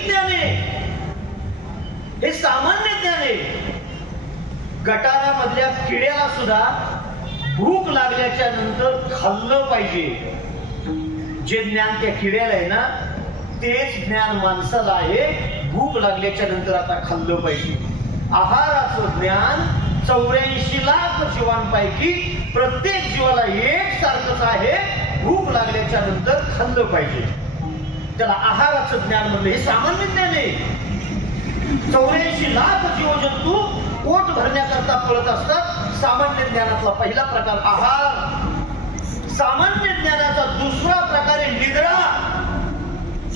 Basic ज्ञान आहे, हे सामान्य ज्ञान आहे. गटारामधल्या किड्याला सुद्धा भूक लागल्याच्या नंतर खाल्लं पाहिजे. जे ज्ञान त्या किड्याला आहे ना, तेच ज्ञान माणसाला आहे. भूक लागल्याच्या नंतर आता खाल्लं पाहिजे. आहाराचं ज्ञान 84 लाख जीवांपैकी प्रत्येक जीवाला एक सारखंच आहे. भूक लागल्याच्या नंतर खाल्लं पाहिजे. त्याला आहाराचं ज्ञान म्हणलं. हे सामान्य ज्ञान आहे. 84 लाख जीवजंतू पोट भरण्याकरता पळत असतात. सामान्य ज्ञानातला पहिला प्रकार आहार. सामान्य ज्ञानाचा दुसरा प्रकार आहे निद्रा.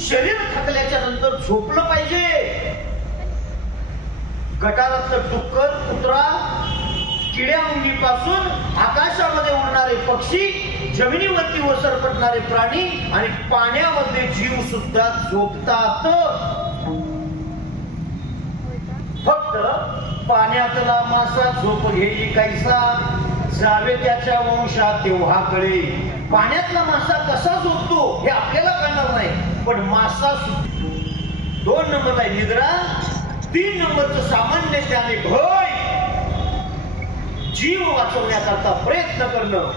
शरीर थकल्याच्या नंतर झोपलं पाहिजे. गटारातलं डुक्कर, कुत्रा, किड्या मुंगीपासून आकाशामध्ये उडणारे पक्षी, जमिनीवरती वसरपटणारे प्राणी आणि पाण्यामध्ये जीव सुद्धा झोपतात. फक्त पाण्यातला मासा झोप घेई कैसा, जावे त्याच्या वंशात तेव्हा कळे. पाण्यातला मासा कसा झोपतो हे आपल्याला कळणार नाही, पण मासा 2 नंबरला आहे निद्रा. 3 नंबरचं सामान्य ज्ञान भय. जीव वाचवण्याकरता प्रयत्न करणं.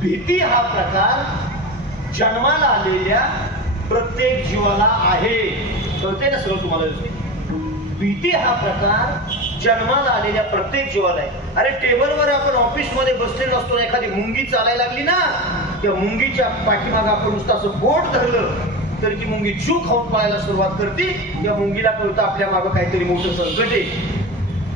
भीती हा प्रकार जन्माला आलेल्या प्रत्येक जीवाला आहे. कळते ना सगळं तुम्हाला? भीती हा प्रकार जन्माला आलेल्या प्रत्येक जीवाला आहे. अरे टेबलवर आपण ऑफिस मध्ये बसलेलो असतो, एखादी मुंगी चालायला लागली ना, त्या मुंगीच्या पाठीमागे आपण नुसतं असं बोट धरलं तर ती मुंगी चूक खाऊन पळायला सुरुवात करते. त्या मुंगीला कळतं आपल्या मागे काहीतरी मोठं संकट आहे.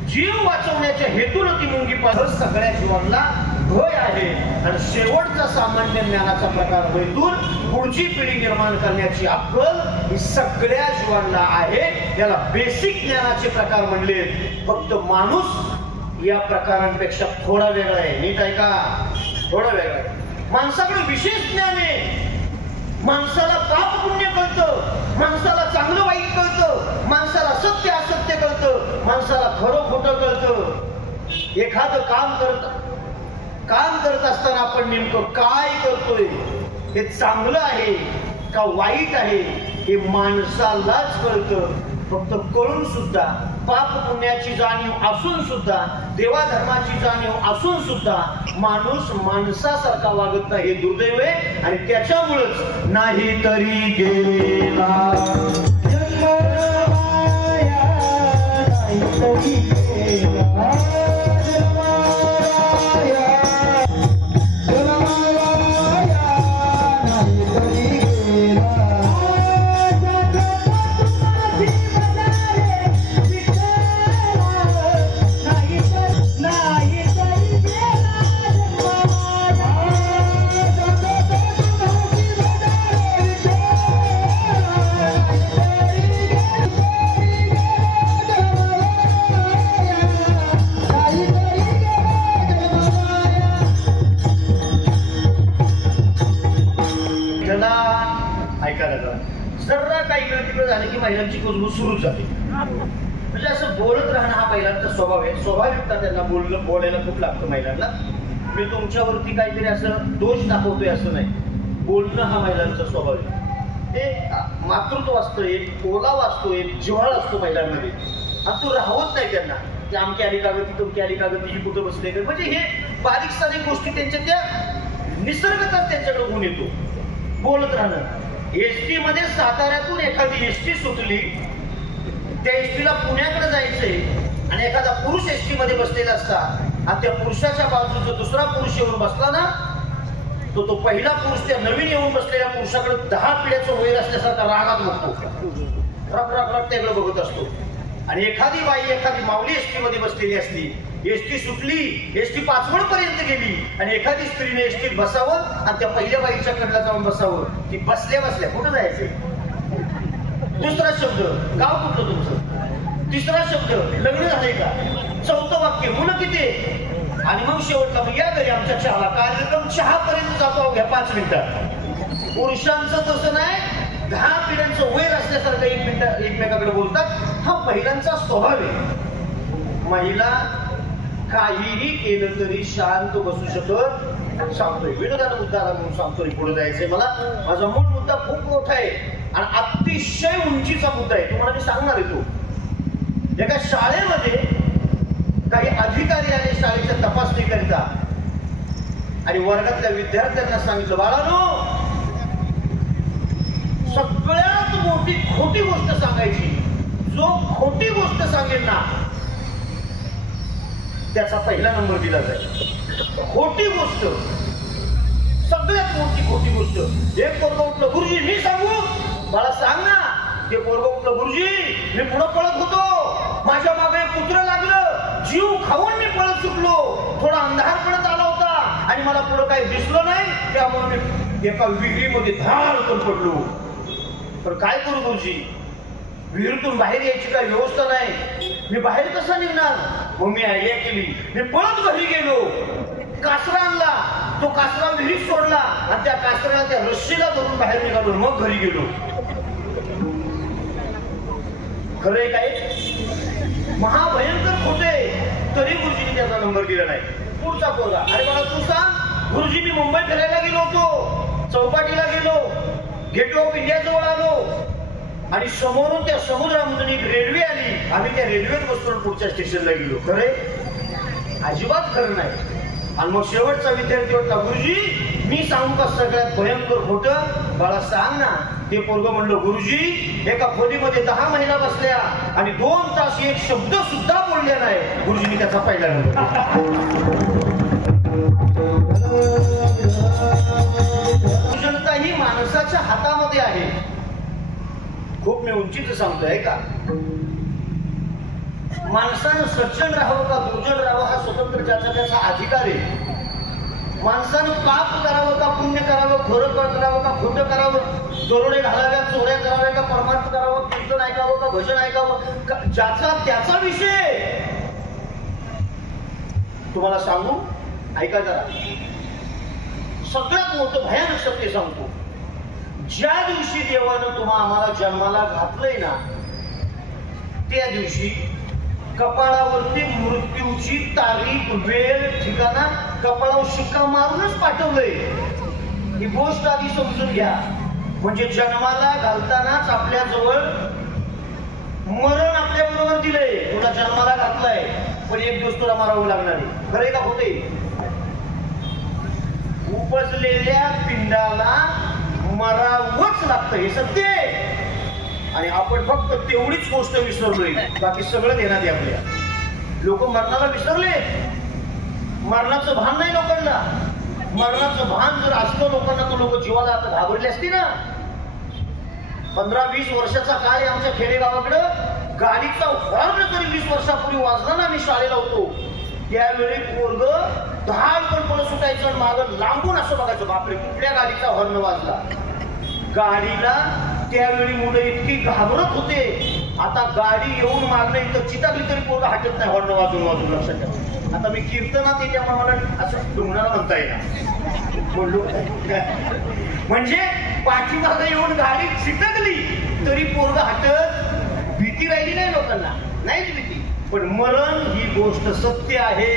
जीव वाचवण्याच्या हेतून ती मुंगी पळत. सगळ्या जीवांना भय आहे. आणि शेवटचा सामान्य ज्ञानाचा प्रकार भयतून पुढची पिढी निर्माण करण्याची अक्कल ही सगळ्या जीवांना आहे. याला बेसिक ज्ञानाचे प्रकार म्हणले. फक्त माणूस या प्रकारांपेक्षा थोडा वेगळा आहे. नीट आहे का? थोडा वेगळा आहे. माणसाकडे विशेष ज्ञान आहे. माणसाला पाप पुण्य कळतं, माणसाला चांगलं वाईट कळतं, माणसाला सत्य असत्य कळतं, माणसाला खरं खोटं कळतं. एखादं काम करत असताना आपण नेमकं काय करतोय, हे चांगलं आहे का वाईट आहे, हे माणसालाच कळतं. फक्त कळून सुद्धा, पाप पुण्याची जाणीव असून सुद्धा, देवाधर्माची जाणीव असून सुद्धा माणूस माणसासारखा वागत नाही. हे दुर्दैव आहे. आणि त्याच्यामुळेच नाही तरी गेला महिलांची कुजबूज सुरू झाली. म्हणजे असं बोलत राहणं हा महिलांचा स्वभाव आहे. स्वाभाविकता त्यांना बोलायला खूप लागतं महिलांना. मी तुमच्यावरती काहीतरी असं दोष दाखवतोय असं नाही. बोलणं हा महिलांचा स्वभाव आहे. ते मातृत्व असतं, एक ओलावा असतो, एक जिव्हाळा असतो महिलांमध्ये. आणि तो राहत नाही त्यांना. की आमची आली कागदी, तुमची आली कागदी, ही कुठं बसले. म्हणजे हे बारीक सारीक गोष्टी त्यांच्या त्या निसर्गतच त्यांच्याकडे गुण येतो. बोलत राहणं. एसटी मध्ये साताऱ्यातून एखादी एसटी सुटली, त्या एसटीला पुण्याकडे जायचंय आणि एखादा पुरुष एसटी मध्ये बसलेला असता आणि त्या पुरुषाच्या बाजूचा दुसरा पुरुष येऊन बसला ना, तो पहिला पुरुष त्या नवीन येऊन बसलेल्या पुरुषाकडे 10 पिढ्याचं वैर असल्यासारखा रागात बघतो. रक रक रक त्याकडे बघत असतो. आणि एखादी बाई, एखादी माऊली एसटी मध्ये बसलेली असली, एसटी सुटली, एसटी पाचवड पर्यंत गेली आणि एखादी स्त्रीने एसटीत बसावं आणि त्या पहिल्या बाईच्या कडला जाऊन बसावं. ती बसल्या बसल्या कुठं जायचं? दुसरा शब्द, गाव कुठलं तुमचं? तिसरा शब्द, लग्न झालंय का? चौथं वाक्य, मुलं किती? आणि मग शेवटला, मग या घरी आमच्या चहाला. कार्यक्रम चहा पर्यंत जातो अवघ्या 5 मिनिटात. पुरुषांचं तसं नाही. 10 पिढ्यांचं वैर असल्यासारखं एकमेकाकडे बोलतात. हा महिलांचा स्वभाव आहे. महिला काहीही केलं तरी शांत बसू शकत. सांगतोय विनोदाला मुद्दा म्हणून सांगतोय, पुढे जायचंय मला. माझा मूळ मुद्दा खूप मोठा आहे. आणि अतिशय उंचीचा मुद्दा आहे, तुम्हाला मी सांगणार आहे. तो एका शाळेमध्ये काही अधिकारी आले शाळेच्या तपासणी करिता आणि वर्गातल्या विद्यार्थ्यांना सांगितलं, बाळांनो, सगळ्यात मोठी खोटी गोष्ट सांगायची. जो खोटी गोष्ट सांगेल ना त्याचा पहिला नंबर दिला जाईल. खोटी गोष्ट, सगळ्यात मोठी खोटी गोष्ट. एक पोरगं उठलं, गुरुजी मी सांगू? मला सांग ना. ते पोरगं उठलं, गुरुजी मी पुढे पळत होतो, माझ्या मागे कुत्रं लागलं, जीव खाऊन मी पळत सुटलो, थोडा अंधार पडत आला होता आणि मला पुढे काही दिसलं नाही, त्यामुळे मी एका विहिरीमध्ये धाडकन पडलो. पण काय करू गुरुजी, विहिरीतून बाहेर यायची काही व्यवस्था नाही, मी बाहेर कसा निघणार? मग मी आयडिया केली, मी पळत घरी गेलो, कासरा आणला, तो कासरा विहिरीत सोडला आणि त्या कासऱ्याला त्या रस्सीला धरून बाहेर निघालो, मग घरी गेलो. खरे काय? महाभयंकर खोटे. तरी गुरुजींनी त्याचा नंबर दिला नाही. पुढचा पोरगा, अरे मला तू सांग, गुरुजी मी मुंबई फिरायला गेलो होतो, चौपाटीला गेलो, गेट ऑफ इंडिया जवळ आलो आणि समोरून त्या समुद्रामधून एक रेल्वे आली, आम्ही त्या रेल्वेत बसलो पुढच्या स्टेशनला गेलो. खरे? अजिबात खरं नाही. आणि मग शेवटचा विद्यार्थी होता, गुरुजी मी सांगू का सगळ्यात भयंकर खोटं? बाळा सांग ना. ते पोरगं म्हणलं, गुरुजी एका खोलीमध्ये 10 महिला बसल्या आणि 2 तास एक शब्द सुद्धा बोलले नाही. गुरुजींनी त्याचा पहिला नंबर. जनता ही माणसाच्या हातामध्ये आहे. खूप मी उंचीच सांगतोय का, माणसानं सज्जन राहावं का दुर्जन राहावं हा स्वतंत्र ज्याचा त्याचा अधिकार आहे. माणसानं पाप करावं का पुण्य करावं, खरं करावं का खोटं करावं, दरोडे घालाव्या, चोऱ्या कराव्या का परमार्थ करावं, कीर्तन ऐकावं का भजन ऐकावं, ज्याचा त्याचा विषय. तुम्हाला सांगू, ऐका जरा, सगळ्यात मोठं भयानक सत्य सांगतो. ज्या दिवशी देवानं आम्हाला जन्माला घातलंय ना, त्या दिवशी कपाळावरती मृत्यूची तारीख, वेळ, ठिकाणा कपाळावर शिक्का मारूनच पाठवलंय. ही गोष्ट आधी समजून घ्या. म्हणजे जन्माला घालतानाच आपल्या जवळ मरण आपल्या बरोबर दिलंय. तुला जन्माला घातलाय पण एक दिवस तुला मारावं लागणार आहे. खरे का होते? उपजलेल्या पिंडाला मरावंच लागतं, हे सत्य आहे. आणि आपण फक्त तेवढीच गोष्ट विसरलोय, बाकी सगळं देण्यात आपल्या. लोक मरणाला विसरले, मरणाचं भान नाही लोकांना. मरणाचं भान जर असतं लोकांना तर लोक जीवाला आता घाबरले असते ना. 15-20 वर्षाचा काळ आहे आमच्या खेडेगावाकडं. गाडीचा हॉर्न तरी 20 वर्षापूर्वी वाजला ना, मी शाळेला होतो त्यावेळी पोरग धाडपण सुटायचं आणि मागं लांबून असं बघायचं, बापरे कुठल्या गाडीचा हॉर्न वाजला. गाडीला त्यावेळी मुलं इतकी घाबरत होते. आता गाडी येऊन मागणं इथं चिताकली तरी पोरं हटत नाही, हॉर्न वाजून वाजून. लक्षात ठेवा. आता मी कीर्तनात येत्या मला असं डुंगणाला म्हणता येणार बोललो. म्हणजे पाठीमागं येऊन गाडी चिटकली तरी पोरग हटत. भीती राहिली नाही लोकांना, नाहीच भीती. पण मरण ही गोष्ट सत्य आहे.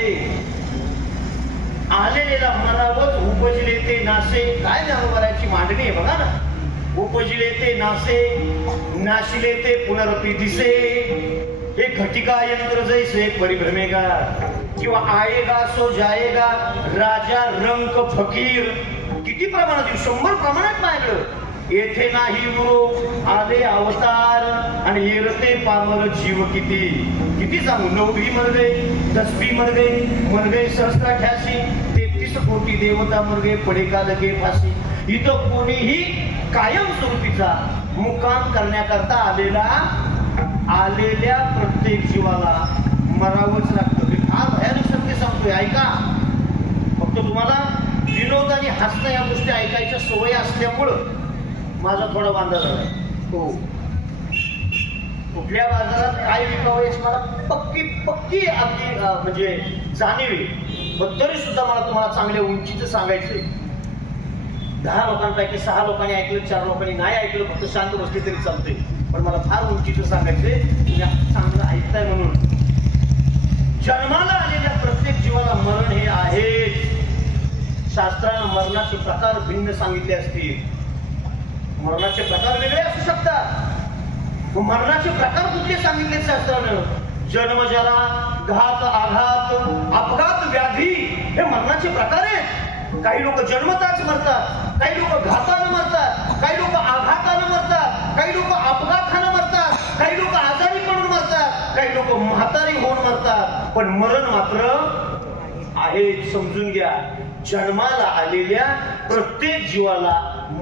आलेलेला मरावत उपजले ते नासे. काय ज्ञानोबाची मांडणी आहे बघा ना. उपजले ते नासे, नाशिले ते पुनरपी दिसे, हे घटिका यंत्र जैसे परिभ्रमेगा, किंवा आएगा सो जाएगा, राजा रंक फकीर. किती प्रमाणात? 100 प्रमाणात माझ्याकडं. येथे नाही गुरु आले अवतार आणि येरते पामर जीव किती. किती सांगू? 9वी मर गए, 10वी मर गए सहस्त्राठ्याशी, 33 कोटी देवता मर गए, पडे का लगे फाशी. इथं कोणीही कायम स्वरूपीचा मुक्काम करण्याकरता आलेल्या प्रत्येक जीवाला मरावंच लागतं. मी फार भयानक सत्य सांगतोय, ऐका. फक्त तुम्हाला विनोद आणि हसणं या गोष्टी ऐकायच्या सवय असल्यामुळं माझा थोडा वांदा झाला. हो, कुठल्या बाजारात काय विकावं याची मला पक्की अगदी म्हणजे जाणीव आहे. पण तरी सुद्धा मला तुम्हाला चांगल्या उंचीचं सांगायचंय. 10 लोकांपैकी 6 लोकांनी ऐकलं, 4 लोकांनी नाही ऐकलं, फक्त शांत बसले तरी चालतंय. पण मला फार उंचीचं सांगायचंय, तुम्ही चांगलं ऐकताय म्हणून. जन्माला आलेल्या प्रत्येक जीवाला मरण हे आहे. शास्त्रानं मरणाचे प्रकार भिन्न सांगितले असतील. मरणाचे प्रकार वेगळे असू शकतात. मरणाचे प्रकार कुठले सांगितले शास्त्रानं? जन्मजरा, घात, आघात, अपघात, व्याधी हे मरणाचे प्रकार आहेत. काही लोक जन्मताच मरतात, काही लोक घातानं मरतात, काही लोक आघातानं मरतात, काही लोक अपघातानं मरतात, काही लोक आजारी पडून मरतात, काही लोक म्हातारी होऊन मरतात. पण मरण मात्र आहे. समजून घ्या, जन्माला आलेल्या प्रत्येक जीवाला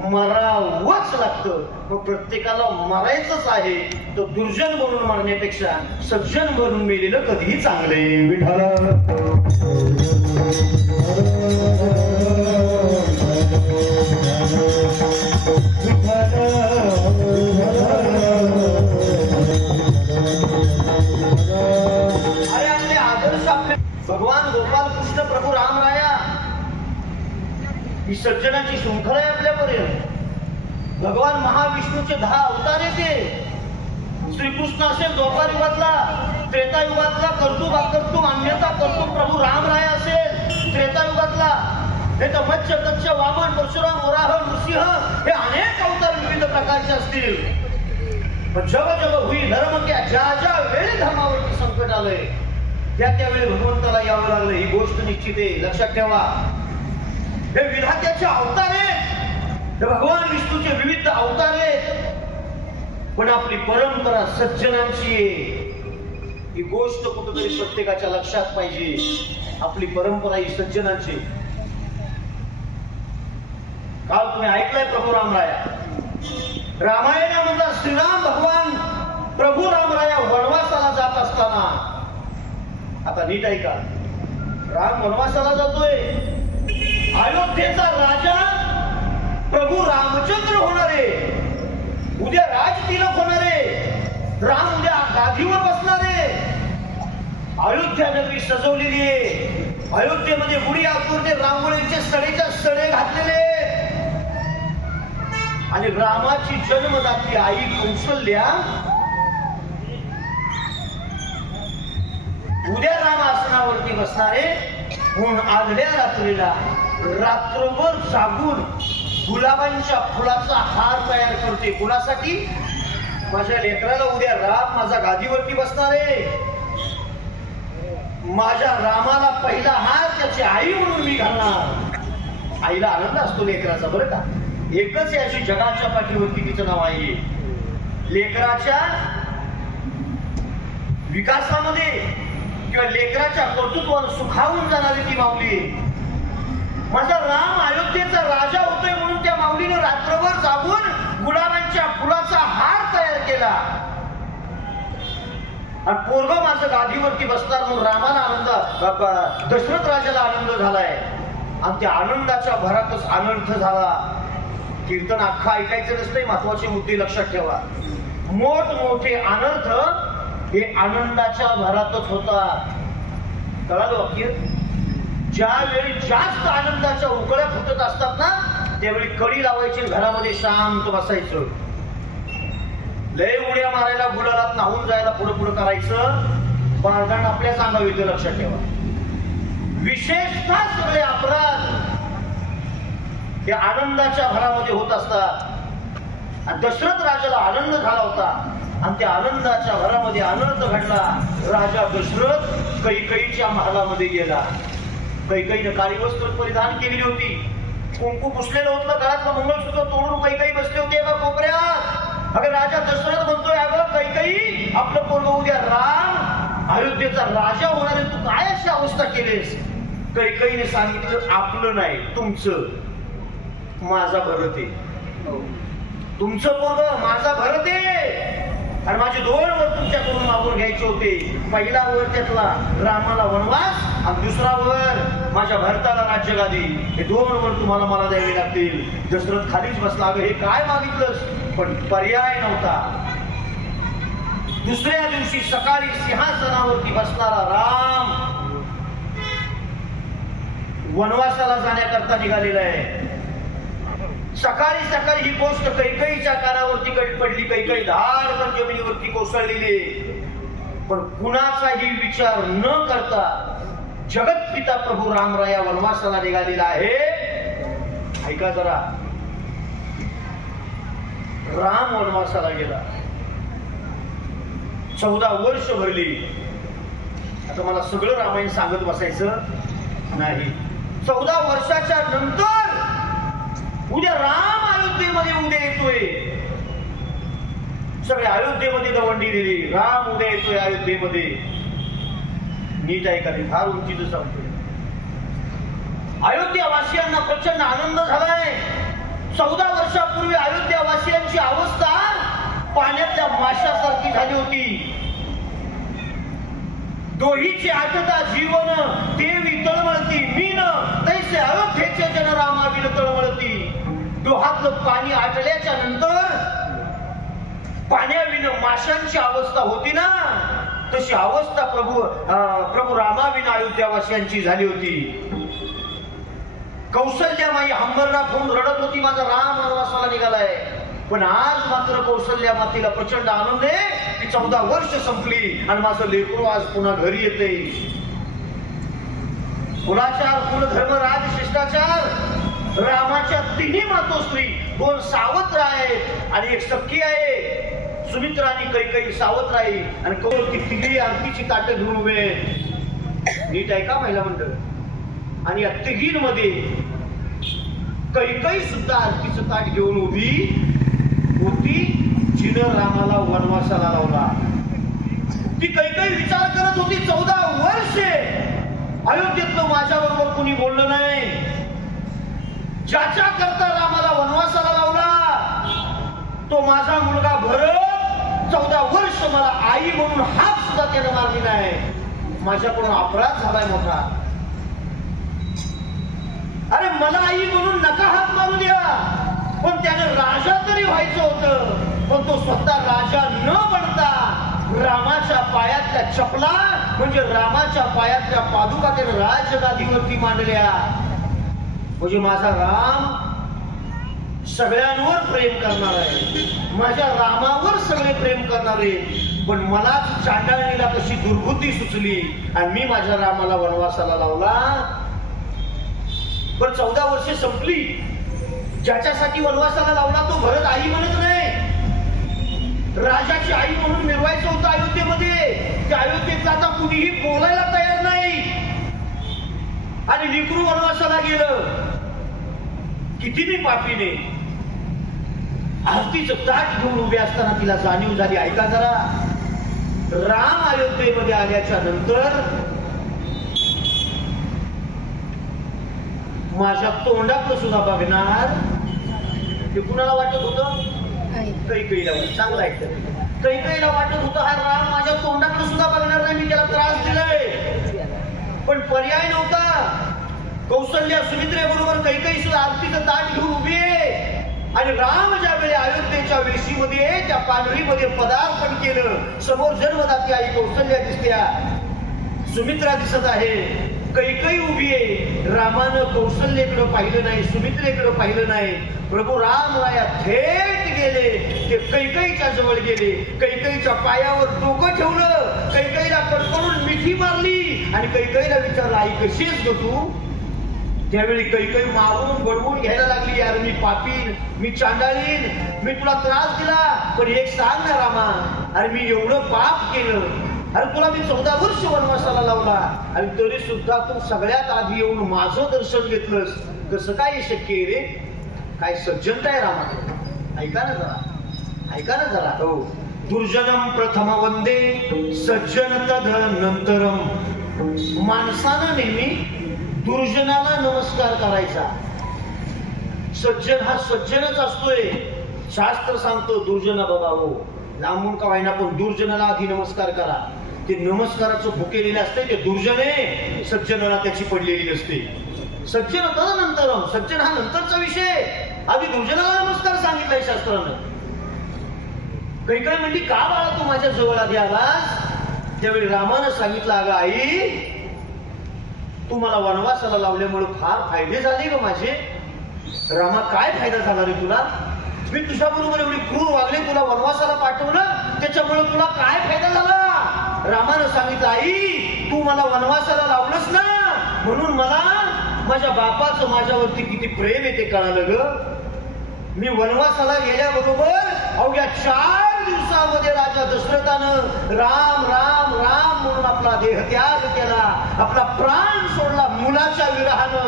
मरावंच लागतं. मग प्रत्येकाला मरायचंच आहे. तो दुर्जन बनून मरण्यापेक्षा सज्जन बनून मेलेलं कधीही चांगले. विठाला भगवान गोपाल कृष्ण प्रभू रामराया ही सज्जनाची शृंखला आहे आपल्यापर्यंत. भगवान महाविष्णूचे 10 अवतार येते. श्रीकृष्ण असेल द्वापार युगातला, त्रेतायुगातला कर्तुब अकर्तुब अन्यथा कर्तुब प्रभू रामराया असेल त्रेतायुगातला, हे तर मत्स्य कच्छ वामन परशुराम वराह नृसिंह हे अनेक अवतार विविध प्रकारचे असतील. पण जग जग होई धर्म क्या, ज्या ज्या वेळी धर्मावरती संकट आलंय त्यावेळी भगवंताला यावं लागलं. ही गोष्ट निश्चित आहे, लक्षात ठेवा. हे विधात्याचे अवतार आहेत, हे भगवान विष्णूचे विविध अवतार आहेत. पण आपली परंपरा सज्जनांची आहे. ही गोष्ट कुठेतरी प्रत्येकाच्या लक्षात पाहिजे. आपली परंपरा ही सज्जनांची. काल तुम्ही ऐकलंय प्रभू रामराया रामायणामधला श्रीराम भगवान प्रभू रामराया वनवासाला जात असताना, आता नीट ऐका, राम वनवासाला जातोय. अयोध्येचा राजा प्रभू रामचंद्र होणारे, उद्या राजतिलक होणारे, राम उद्या गादीवर बसणारे. अयोध्या नगरी सजवलेली आहे. अयोध्येमध्ये गुढी आकृती रांगोळीचे सडेच्या सडे घातलेले आणि रामाची जन्मदाती आई कौशल्या उद्या राम आसनावरती बसणारे म्हणून आदल्या रात्रीला रात्रभर जागून गुलाबांच्या फुलाचा हार तयार करते. कुणासाठी? माझ्या लेकराला उद्या राम माझ्या गादीवरती बसणारे, माझ्या रामाला पहिला हार त्याची आई म्हणून मी घालणार. आईला आनंद असतो लेकराचा, बरं का. एकच याची जगाच्या पाठीवरती तिचं नाव आहे. लेकराच्या विकासामध्ये किंवा लेकराच्या कर्तृत्वाला सुखावून जाणारी ती माऊली. माझा राम अयोध्येचा राजा होतोय म्हणून त्या माऊलीने रात्रभर जागून गुलाबांच्या फुलाचा हार तयार केला. आणि पोरग माझं गादीवरती बसणार म्हणून रामाला आनंद, दशरथ राजाला आनंद झालाय. आणि त्या आनंदाच्या भरातच अनर्थ झाला. कीर्तन अख्खा ऐकायचं नसतंय, महत्वाचे मुद्दे लक्षात ठेवा. मोठमोठे अनर्थ हे आनंदाच्या भरातच होतात. कळालं वाक्य? ज्यावेळी जास्त आनंदाच्या उकळ्या फुटत असतात ना, त्यावेळी कडी लावायची, घरामध्ये शांत बसायचं. लय उड्या मारायला, गुलालात नाहून जायला पुढे पुढे करायचं. बारदाण आपल्याच अंगावर येतं, लक्षात ठेवा. विशेषतः सगळे अपराध हे आनंदाच्या भरामध्ये होत असतात. आणि दशरथ राजाला आनंद झाला होता आणि त्या आनंदाच्या भरामध्ये अनर्थ घडला. राजा दशरथ कैकेयीच्या महालामध्ये गेला. कैकेयीने काळी वस्त्र परिधान केलेली होती, कुंकू पुसलेलं होतं, गळ्यातलं मंगळसूत्र तोडून कैकेयी बसले होते एका कोपऱ्यात. अगं राजा दशरथ म्हणतोय, अगं कैकेयी, आपलं पोरग उद्या राम अयोध्येचा राजा होणार आहे, तू काय अशी अवस्था केलीस? कैकेयीने सांगितलं, आपलं नाही, तुमचं. माझा भरत आहे, तुमचं पोरग माझा भरत आहे. आणि माझे 2 वर तुमच्याकडून मागून घ्यायचे होते. पहिला वर त्यातला रामाला वनवास आणि दुसरा वर माझ्या भरताला राज्यगादी. हे 2 वर तुम्हाला मला द्यावे लागतील. दशरथ खालीच बसला. अगं हे काय मागितलंस? पण पर्याय नव्हता. दुसऱ्या दिवशी सकाळी सिंहासनावरती बसणारा राम वनवासाला जाण्याकरता निघालेला आहे. सकाळी सकाळी ही गोष्ट कैकेयीच्या कानावरती पडली. कैकेयी धाडकन जमिनीवरती कोसळलेली. पण कुणाचाही विचार न करता जगतपिता प्रभू रामराया वनवासाला निघालेला आहे. ऐका जरा, राम वनवासाला गेला, 14 वर्ष भरली. आता मला सगळं रामायण सांगत बसायचं नाही. 14 वर्षाच्या नंतर उद्या राम अयोध्येमध्ये उद्या येतोय. सगळे अयोध्येमध्ये दवंडी दिली, राम उद्या येतोय अयोध्येमध्ये. नीट ऐका, फार उंचीचं सांगतोय. अयोध्यावासियांना प्रचंड आनंद झालाय. 14 वर्षापूर्वी अयोध्यावासियांची अवस्था पाण्यातल्या माशासारखी झाली होती. दोहीचे आटता जीवन देवी तळमळती, मीन तैसे अयोध्येचे जन रामाविन तळमळती. डोहातलं पाणी आटल्याच्या नंतर पाण्याविन माशांची अवस्था होती ना, तशी अवस्था प्रभू रामाविन अयोध्यावासियांची झाली होती. कौशल्यामाई अंबरनाथ होऊन रडत होती, माझा राम वनवासाला निघालाय. पण आज मात्र कौशल्या मातेला प्रचंड आनंद आहे की 14 वर्ष संपली आणि माझं लेकरू आज पुन्हा घरी येते. कुलाचार, कुलधर्म, राज, शिष्टाचार. रामाच्या तिन्ही मातोश्री, 2 सावत्र आहेत आणि 1 सखी आहे. सुमित्रा आणि कैकेयी सावत्र आहे आणि कौल ती तिघी आरतीची ताटं घेऊन उभे. नीट ऐका महिला मंडळ. आणि या तिघींमध्ये कैकेयी सुद्धा आरतीचं ताट घेऊन उभी होती, जिनं रामाला वनवासाला लावला. ती कैकेयी विचार करत होती, 14 वर्षे अयोध्येतलं माझ्याबरोबर कुणी बोललं नाही. ज्याच्या करता रामाला वनवासाला लावला तो माझा मुलगा भरत 14 वर्ष मला आई म्हणून हात सुद्धा त्यानं मारली नाही. माझ्याकडून अपराध झालाय मोठा. अरे मला आई म्हणून नका हात मारू द्या, पण त्याने राजा तरी व्हायचं होतं. पण तो स्वतः राजा न बनता रामाच्या पायातल्या चपला म्हणजे रामाच्या पायातल्या पादुका त्याने राजगादीवरती मांडल्या. म्हणजे माझा राम सगळ्यांवर प्रेम करणार आहे, माझ्या रामावर सगळे प्रेम करणारे. पण मलाच चांडाळणीला कशी दुर्बुद्धी सुचली आणि मी माझ्या रामाला वनवासाला लावला. पण 14 वर्षे संपली. ज्याच्यासाठी वनवासाला लावला तो भरत आई म्हणत नाही, राजाची आई म्हणून मिरवायचं होतं अयोध्येमध्ये. त्या अयोध्येतला आता कुणीही बोलायला तयार नाही. आणि लेकरू वनवासाला गेलं. किती मी पापीने. आरतीचं ताट घेऊन उभे असताना तिला जाणीव झाली, ऐका जरा, राम अयोध्येमध्ये आल्याच्या नंतर माझ्या तोंडाकडे सुद्धा बघणार. ते कुणाला वाटत होतं? कैकेयीला. चांगलं ऐकतं. कैकेयीला वाटत होतं हा राम माझ्या तोंडाकडे सुद्धा बघणार नाही, मी त्याला त्रास दिलाय. पण पर्याय नव्हता. कौशल्या सुमित्रेबरोबर कैकेयी सुद्धा आरतीचं ताट घेऊन उभी आहे. आणि राम ज्या वेळी अयोध्येच्या वेशीमध्ये त्या पालरीमध्ये पदार्पण केलं, समोर जन्मदाती आई कौशल्या दिसत्या, सुमित्रा दिसत आहे, कैकेयी उभी आहे. रामानं कौशल्येकडे पाहिलं नाही, सुमित्रेकडे पाहिलं नाही. प्रभू राम राया थेट गेले, ते कैकेयीच्या जवळ गेले, कैकेयीच्या पायावर डोकं ठेवलं, कैकेयीला कडकडून मिठी मारली आणि कैकेयीला विचारलं, आई कशीच ग तू? त्यावेळी कैकेयी मारून बडवून घ्यायला लागली, यार मी पापीन, मी चांडाळीन, मी तुला त्रास दिला, पण एक सांग ना रामा, अरे मी एवढं पाप केलं, अरे तुला मी 14 वर्ष वनवासाला लावला आणि तरी सुद्धा तू सगळ्यात आधी येऊन माझं दर्शन घेतलंस, कसं काय शक्य आहे रे? काय सज्जनता आहे रामा? ऐका ना जरा, ऐका ना जरा. हो, दुर्जनम प्रथम वंदे सज्जन तदनंतरम. माणसानं नेहमी दुर्जनाला नमस्कार करायचा. सज्जन हा सज्जनच असतोय. शास्त्र सांगतो दुर्जना बाबा हो, लांबून का व्हायना पण दुर्जनाला आधी नमस्कार करा. ते नमस्काराचं भुकेलेलं असते ते दुर्जने, सज्जनाला त्याची पडलेली असते. सज्जन तदनंतरम, सज्जन हा नंतरचा विषय, आधी दुर्जनाला नमस्कार सांगितलाय शास्त्रानं. कैकेयी म्हणली का बाळा तू माझ्या जवळ आधी आलास? त्यावेळी रामानं सांगितलं, अगं आई तू मला वनवासाला लावल्यामुळे फार फायदे झाले ग माझे. रामा काय फायदा झाला रे तुला? मी तुझ्या बरोबर एवढी क्रूर वागले, तुला वनवासाला पाठवलं, त्याच्यामुळे तुला काय फायदा झाला? रामानं सांगितलं, आई तू मला वनवासाला लावलंस ना, म्हणून मला माझ्या बापाचं माझ्यावरती किती प्रेम आहे ते कळालं ग. मी वनवासाला गेल्याबरोबर अवघ्या 4 दिवसामध्ये राजा दशरथानं राम राम राम म्हणून आपला देहत्याग केला, आपला प्राण सोडला मुलाच्या विरहानं.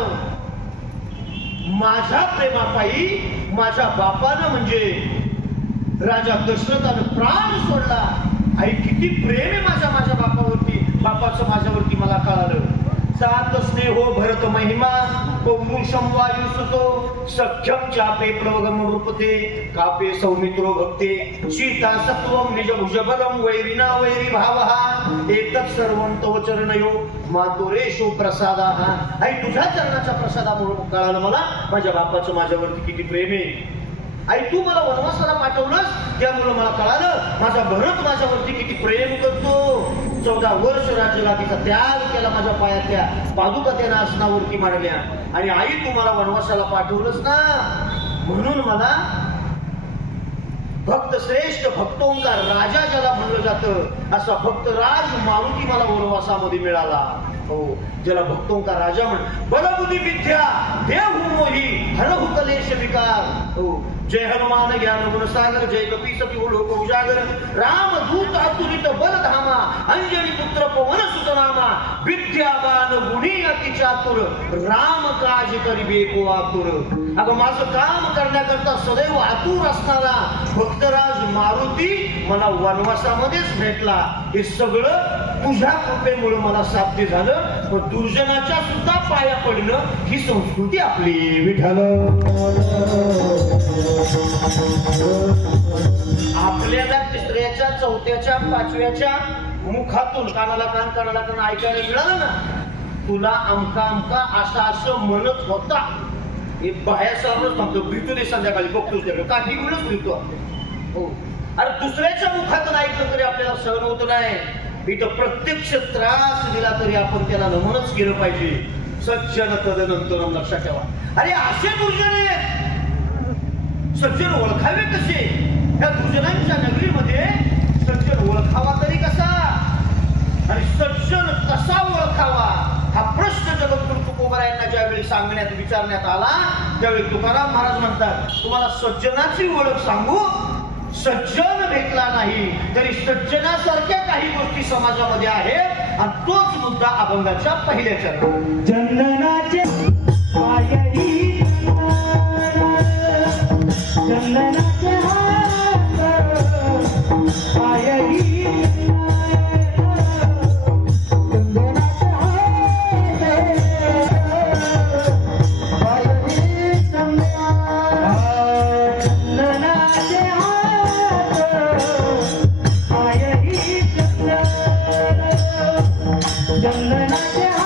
माझ्या प्रेमापायी माझ्या बापानं म्हणजे राजा दशरथानं प्राण सोडला. आई किती प्रेम आहे माझ्या बापावरती, बापाचं माझ्यावरती मला कळालं. सात स्नेहो भरत महिमा पौरुषम वायू सुतो सख्यम चापे प्लवगम रूपते कापे सौमित्रो भक्ते सीता सत्वम निज भुजबलम वैरिना वैरी भावहा एतत् सर्वं तव चरणयो मातुरेषु प्रसादाः. आई तुझ्या चरणाच्या प्रसादामुळे कळालं मला माझ्या बापाचं माझ्यावरती किती प्रेम आहे. आई तू मला वनवासाला पाठवलंस त्यामुळे मला कळालं माझा भरत माझ्यावरती किती प्रेम करतो. 14 वर्ष राज्याला तिचा त्याग केला, माझ्या पायातल्या पादुका त्यानं आसनावरती मांडल्या. आणि आई तू मला वनवासाला पाठवलंस ना म्हणून मला भक्त श्रेष्ठ भक्तोंकार राजा ज्याला म्हणलं जातं असा भक्त राज मारुती मला वनवासामध्ये मिळाला. हो, ज्याला भक्तोंकार राजा म्हण. बलबुद्धी विद्या देव मोही हरहु कलेश विकार. हो, जय हनुमान ज्ञान गुण सागर जय कपी सती लोक उजागर राम दूत अतुलित बलधामा अंजनी पुत्र पवन सुतनामा विद्यावान गुणी अति चातुर राम काज करिबे को आतुर. अगं माझं काम करण्याकरता सदैव आतुर असणारा भक्तराज मारुती मला वनवासामध्येच भेटला. हे सगळं तुझ्या कृपेमुळे मला साध्य झालं. पण दुर्जनाच्या सुद्धा पाया पडणं ही संस्कृती आपली. विठ्ठल आपल्याला 3ऱ्याच्या 4थ्याच्या 5व्याच्या मुखातून कानाला कान ऐकायला मिळालं ना तुला अमका अमका असं म्हणत होता. हे बाहेर समोर थांबतो भेटू दे संध्याकाळी बघतोच त्याकडे काठी घेऊनच भेटतो. हो, अरे दुसऱ्याच्या मुखातून ऐकलं तरी आपल्याला सहन होत नाही. इथं प्रत्यक्ष त्रास दिला तरी आपण त्याला नमनच केलं पाहिजे. सज्जन तदनंतर लक्षात ठेवा. अरे असे दुर्जन आहेत. सज्जन ओळखावे कसे? या दुर्जनांच्या नगरीमध्ये सज्जन ओळखावा तरी कसा आणि सज्जन कसा ओळखावा हा प्रश्न जगद्गुरु तुकोबा यांना ज्यावेळी सांगण्यात विचारण्यात आला त्यावेळी तुकाराम महाराज म्हणतात तुम्हाला सज्जनाची ओळख सांगू. सज्जन भेटला नाही तरी सज्जनासारख्या काही गोष्टी समाजामध्ये आहेत आणि तोच मुद्दा अभंगाच्या पहिल्या चरणात. चंदनाचे पायही चंदनाचे हात पायही चंदनाचे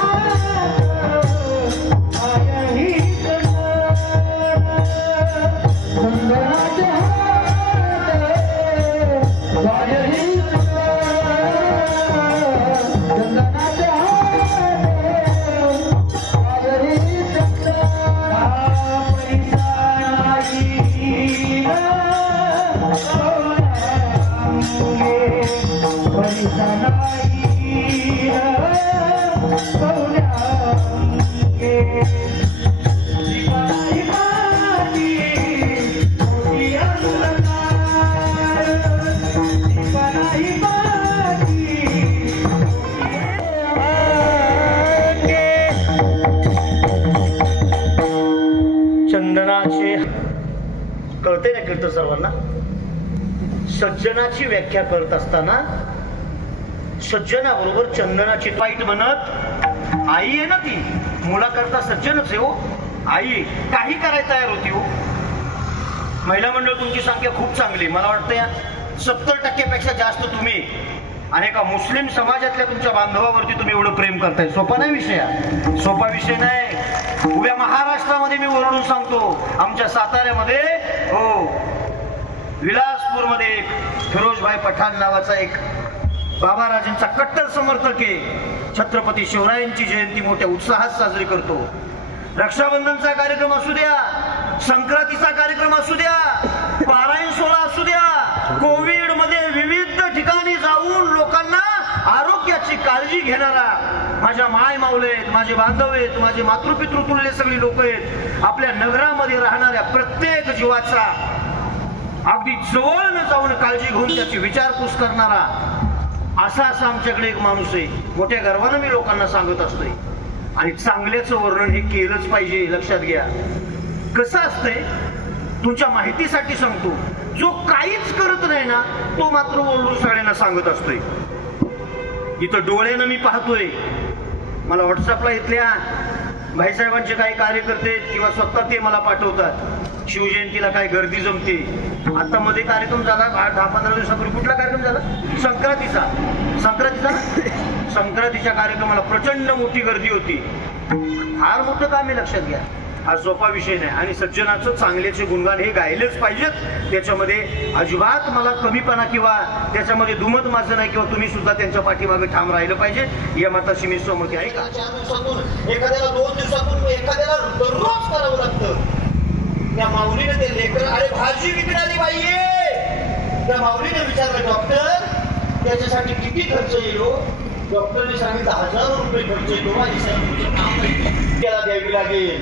हात पायही चंदनाचे चंदनाचे कळते ना कीर्तन सर्वांना. सज्जनाची व्याख्या करत असताना सज्जनाबरोबर चंदनाची वाईट म्हणत आई आहे ना ती मुलाकरता सज्जनच आहे. हो, आई काही करायला तयार होती. हो, महिला मंडळ तुमची संख्या खूप चांगली. मला वाटतं या 70% जास्त तुम्ही आणि एका मुस्लिम समाजातल्या तुमच्या बांधवावरती तुम्ही एवढं प्रेम करताय. सोपा नाही विषय, सोपा विषय नाही. उभ्या महाराष्ट्रामध्ये मी ओरडून सांगतो आमच्या साताऱ्यामध्ये हो विलासपूरमध्ये फिरोजभाई पठाण नावाचा एक बाबाराजांचा कट्टर समर्थक आहे. छत्रपती शिवरायांची जयंती मोठ्या उत्साहात साजरी करतो. रक्षाबंधनचा कार्यक्रम असू द्या, संक्रांतीचा कार्यक्रम असू द्या, पारायण सोहळा असू द्या, कोविड मध्ये विविध ठिकाणी जाऊन लोकांना आरोग्याची काळजी घेणारा माझ्या माय माऊले आहेत, माझे बांधव आहेत, माझे मातृपितृतुल्य सगळी लोक आहेत. आपल्या नगरामध्ये राहणाऱ्या प्रत्येक जीवाचा अगदी जवळनं जाऊन काळजी घेऊन त्याची विचारपूस करणारा असा आमच्याकडे एक माणूस आहे. मोठ्या गर्वानं मी लोकांना सांगत असतोय. आणि चांगल्याचं वर्णन हे केलंच पाहिजे. लक्षात घ्या, कसं असतंय तुमच्या माहितीसाठी सांगतो, जो काहीच करत नाही ना तो मात्र ओरडून सगळ्यांना सांगत असतोय. इथं डोळ्यानं मी पाहतोय, मला व्हॉट्सअपला इथल्या भाईसाहेबांचे काही कार्यकर्ते किंवा स्वतः ते मला पाठवतात. शिवजयंतीला काय गर्दी जमते. आता मध्ये कार्यक्रम झाला 10-15 दिवसापूर्वी. कुठला कार्यक्रम झाला? संक्रांतीच्या कार्यक्रमाला प्रचंड मोठी गर्दी होती. फार मोठं काम आहे. लक्षात घ्या, हा सोपा विषय नाही. आणि सज्जनाचं चांगल्याचे गुणगान हे गायलेच पाहिजेत. त्याच्यामध्ये अजिबात मला कमीपणा किंवा त्याच्यामध्ये दुमत माझं नाही, किंवा तुम्ही सुद्धा त्यांच्या पाठीमागे ठाम राहिलं पाहिजे. या मताशी मी सहमती आहे. का 4 दिवसातून, एखाद्याला 2 दिवसातून, एखाद्याला दररोज करावं लागतं. त्या माऊलीने ते लेकर, अरे भाजी विकणारी बाई आहे, त्या माऊलीने विचारलं, डॉक्टर त्याच्यासाठी किती खर्च येईल? डॉक्टरने सांगितलं 1000 रुपये खर्च येतो. त्याला द्यावी लागेल.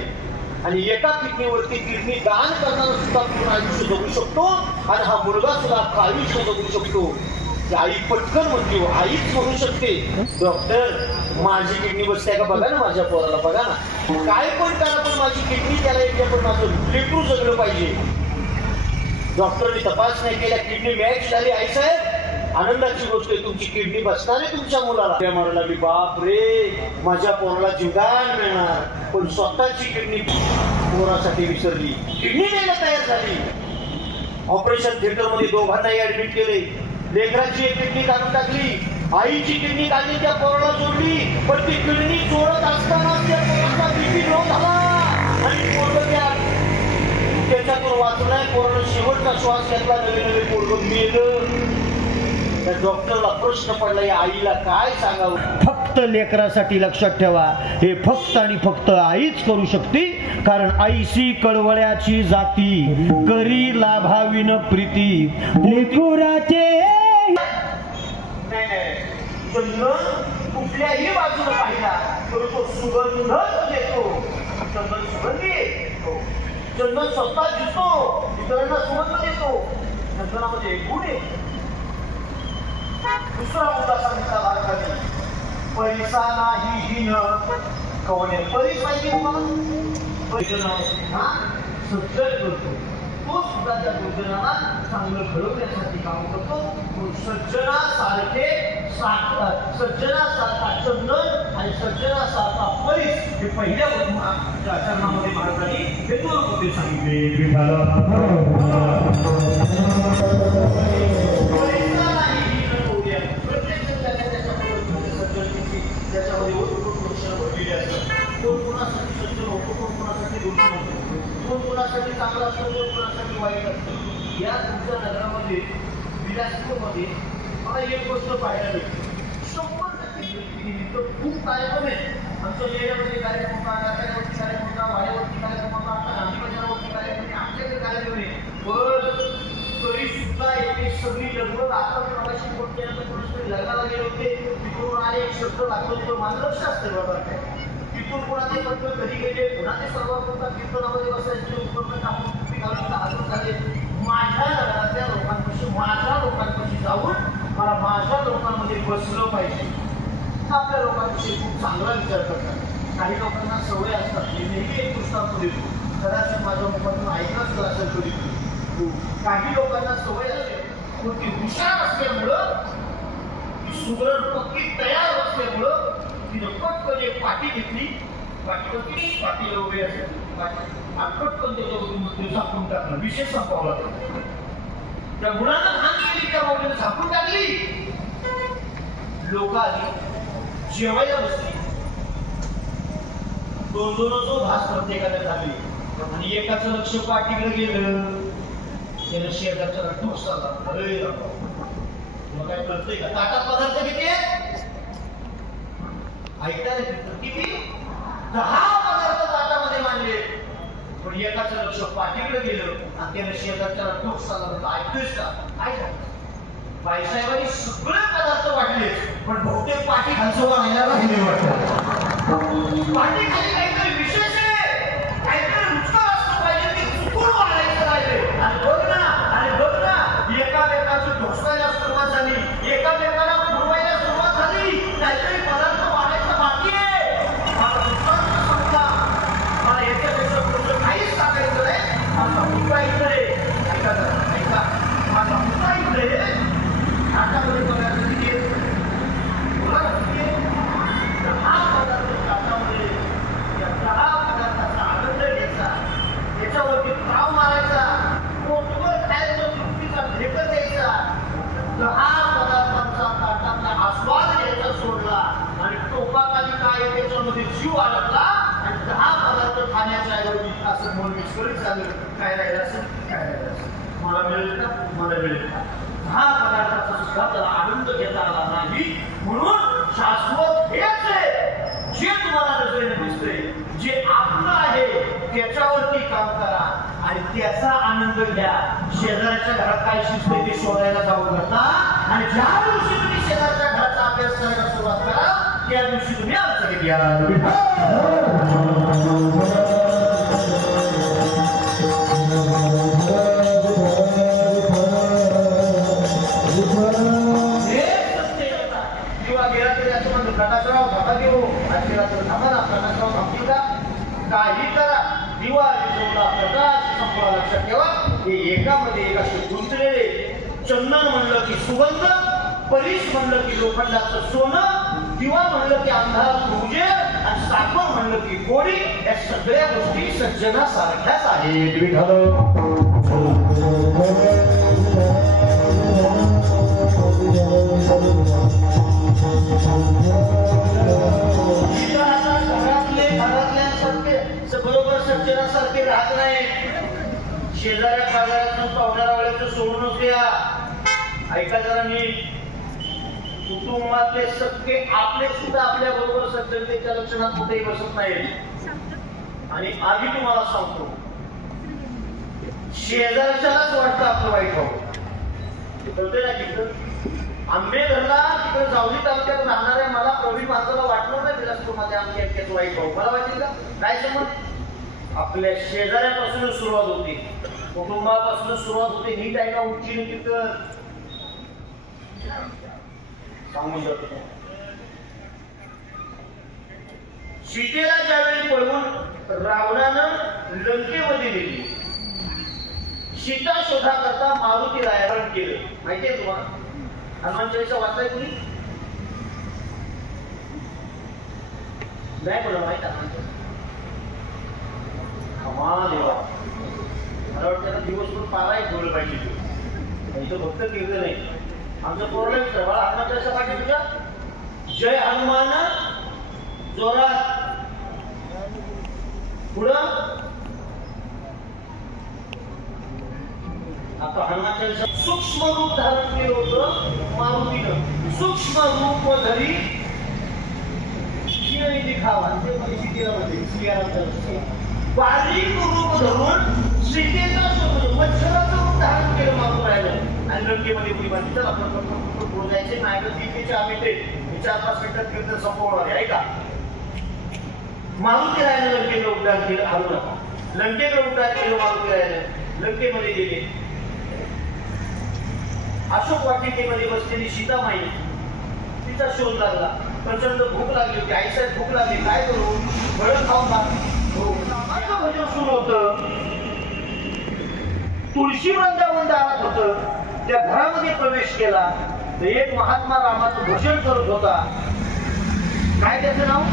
आणि एका किडनीवरती किडनी दान करणारा सुद्धा पूर्ण आयुष्य जगू शकतो. आणि हा मुलगा सुद्धा अख्खं आयुष्य जगू शकतो. आई पटकन म्हणते, आईच म्हणू शकते, डॉक्टर माझी किडनी बसते का बघा ना, माझ्या पोराला बघा ना, काय पण करा पण माझी किडनी त्याला येते, पण माझं लेकरू जगलं पाहिजे. डॉक्टरने तपास नाही केल्या, किडनी मॅच झाली. आई साहेब आनंदाची गोष्ट आहे, तुमची किडनी बसणार आहे तुमच्या मुलाला. त्या म्हणाला, मी बाप रे माझ्या पोराला जीवदान मिळणार, पण स्वतःची किडनी पोरासाठी विसरली. किडनी द्यायला तयार झाली. ऑपरेशन थिएटर मध्ये दोघांनाही ऍडमिट केले. लेकराची एक किडनी काढून टाकली, आईची किडनी काढली, त्या पोराला जोडली. पण ती किडनी जोडत असताना त्या पोराचा बीपी लो झाला आणि पोरगं त्याच्यातून वाचलाय. पोरानं शेवटचा श्वास घेतला, नवे पोरगं मेलं. त्या डॉक्टरला प्रश्न पडला, या आईला काय सांगावं. फक्त लेकरासाठी लक्षात ठेवा, हे फक्त आणि फक्त आईच करू शकते. कारण आईशी कळवळ्याची जाती, करी लाभाविन प्रीती लेकुराचे. कुठल्याही बाजूला पाहिला तर तो सुगंधच देतो. चंदन सुगंधी येतो, चंदन स्वतः दिसतो, इतरांना सुगंध देतो. चंदनामध्ये गुण आहे. दुसरा मुद्दा सांगितला भारताने, पैसा नाही हिन कवने परीस पाहिजे. सज्जन करतो तो सुद्धा त्या दुर्जनाला चांगलं घडवण्यासाठी काम करतो. सज्जनासारखे सज्जनासारखा चंदन आणि सज्जनासारखा परीस हे पहिल्या चरणामध्ये महाराजांनी हे 2 मुद्दे सांगितले. त्याच्यामध्ये कोण कोणासाठी सज्जन होतो, कोण कोणासाठी दुर्जन होतो, कोण कोणासाठी चांगला असतो, कोण कोणासाठी वाईट असतो. या तुमच्या नगरामध्ये विलासपूरमध्ये मला एक गोष्ट पाहायला भेटते. 100% खूप कार्यक्रम आहेत. आमच्या एरियामध्ये कार्यक्रम होता, नाट्यावरती कार्यक्रम होता, वाड्यावरती कार्यक्रम होता, आता गांधी बाजारावरती कार्यक्रम, आमच्याकडे कार्यक्रम आहे. पण तरी सुद्धा येथे सगळी लग्न आता प्रवासी कोणत्यानंतर कोणीतरी लग्नाला गेले होते. तिकडून आले, एक शब्द दाखवतो, माझं लक्ष असतं बाबा. तिथून कोणाचे पत्र घरी गेले, कोणाचे सर्वांचा कीर्तनामध्ये बसायचे, उपकरण टाकून तुम्ही घालून हजर झाले. माझ्या नगरातल्या लोकांपाशी, माझ्या लोकांपाशी जाऊन मला माझ्या लोकांमध्ये बसलं पाहिजे. आपल्या लोकांविषयी खूप चांगला विचार करतात. काही लोकांना सवय असतात, मी नेहमी एक दृष्टांत देतो, कदाचित माझ्या मुखातून ऐकलंच असेल कधी. काही लोकांना सवय असते, पण ती हुशार असल्यामुळं, ती सुगरण पक्की तयार असल्यामुळं तिनं पटकन एक पाठी घेतली. पाठीवरती पाठी उभे असेल, पटकन त्याच्यावरून झाकून टाकलं. विषय संपवला. त्या गुणानं घाण केली, त्या माऊलीनं झाकून टाकली. लोक आली, जेवायला बसली. 2-2 घास प्रत्येकाने खाल्ली. आणि एकाचं लक्ष पाठीकडे गेलं, त्यानं शेजारच्या टोस चालला. अरे मग काय कळतंय का? ताटात पदार्थ किती आहेत? ऐकताय किती? 10 पदार्थ ताटामध्ये मांडले. पण एकाचं लक्ष पाठीकडे गेलं आणि त्यानं शेजारच्या टोस चालला. ऐकतोयस का? काय झालं? बाईसाहेबांनी सगळे पदार्थ वाटले पण बहुतेक पाठी खालचं वाढायला राहिले वाटतं पाठी खाली काहीतरी विशेष आहे काहीतरी रुचकर असलं पाहिजे की चुकून वाढायचं राहिले आणि बघ ना एकामेकाची ढोसकायला सुरुवात झाली एकामेकाला पुरवायला सुरुवात झाली काहीतरी पदार्थ वाढायचा बाकी आहे मला दुसऱ्यांना सांगता मला याच्यापेक्षा पुढचं काहीच टाकायचं नाही माझा मुद्दा इकडे ऐका माझा मुद्दा इकडे हातामध्ये पदार्थ किती बोला किती हा पदार्थ हातामध्ये या 10 पदार्थाचा आनंद घ्यायचा त्याच्यावरती ताव मारायचा पोटभर खायचं तृप्तीचा ढेकर द्यायचा 10 पदार्थांचा ताटातला आस्वाद घ्यायचा सोडला आणि टोपाखाली काय त्याच्यामध्ये जीव अडकला आणि 10 पदार्थ खाण्याच्या ऐवजी असं मन विस्कळीत झालं काय राहिलं असं मला मिळेल का मला मिळेल का 10 पदार्थाचा सुद्धा त्याला आनंद घेता आला नाही म्हणून शाश्वत हेच आहे जे तुम्हाला नजरेने दिसते जे आपलं आहे त्याच्यावरती काम करा आणि त्याचा आनंद घ्या शेजाऱ्याच्या घरात काय शिजते ते शोधायला जाऊ नका आणि ज्या दिवशी तुम्ही शेजारच्या घराचा अभ्यास करायला सुरुवात करा त्या दिवशी तुम्ही अडचणीत घ्या प्रकाशराव धाबा घेऊ आजची रात्र थांबा ना प्रकाशराव थांबतील का काही करा दिवा विजवला प्रकाश संपला लक्षात ठेवा हे एकामध्ये एक असे गुंतलेले चंदन म्हणलं की सुगंध परीस म्हणलं की लोखंडाचं सोनं दिवा म्हणलं की अंधारात उजेड आणि साखर म्हणलं की गोडी या सगळ्या गोष्टी सज्जनासारख्याच आहेत बरोबर सज्जनासारखे राहत नाही शेजाऱ्या पाजाऱ्यातून पाहुण्याला वेळेचं सोडूनच द्या ऐका जरा नीट कुटुंबातले सगळे आपले सुद्धा आपल्या बरोबर सज्जनतेच्या लक्षणात कुठेही बसत नाही आणि आधी तुम्हाला सांगतो शेजारच्यालाच वाटतं आपलं वाईट व्हावं कळते ना तिकडं आंबे धरला तिकडे जावली तालुक्यात राहणाऱ्या मला प्रवीण माणसाला वाटलं नाही बिलासपूरमध्ये आमच्या इतक्यात वाईट भाऊ मला वाटेल का काय समज आपल्या शेजाऱ्यापासूनच सुरुवात होती कुटुंबापासून सुरुवात होते नीट आहे का उंची तिथं सांगून जातो सीतेला ज्यावेळी पळवून रावणानं लंकेमध्ये दिली सीता शोधा करता मारुती रायहरण केलं माहितीये तुम्हाला हनुमान चालीसा वाचताय तुम्ही नाही बोला माहित देवा मला वाटतं दिवसभर पाराही ठेवलं पाहिजे इथं भक्त केलं नाही आमचं पोरला विचार मला हनुमान चालीसा पाहिजे तुझ्या जय हनुमान जोरात पुढं आता हनुमान चालीसा सूक्ष्म रूप धारण केलं होतं मारुतीनं सूक्ष्म रूप धरी दिखावा बारीक रूप धरून सीतेचा मच्छराचं रूप धारण केलं मारून राहिलं आणि लंकेमध्ये पुढे बांधली आपण पुढे जायचे नाही सीतेचे आम्ही ते 4-5 मिनिटात कीर्तन संपवणार आहे का मारुती राहिलं लंकेला उड्डाण केलं हलू नका लंकेला उड्डाण केलं मारुती राहिलं लंकेमध्ये गेले अशोक वाटिकेमध्ये बसलेली सीतामाई तिचा शोध लागला प्रचंड भूक लागली होती आईसाहेब भूक लागली काय करू भरण खाऊन रामाचं भजन सुरू होतं तुळशी वृंदावन दारात होतं त्या घरामध्ये प्रवेश केला तर एक महात्मा रामाचं भजन करत होता काय त्याचं नाव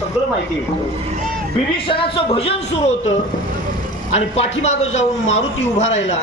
सगळं माहिती आहे विभीषणाचं भजन सुरू होतं आणि पाठीमागं जाऊन मारुती उभा राहिला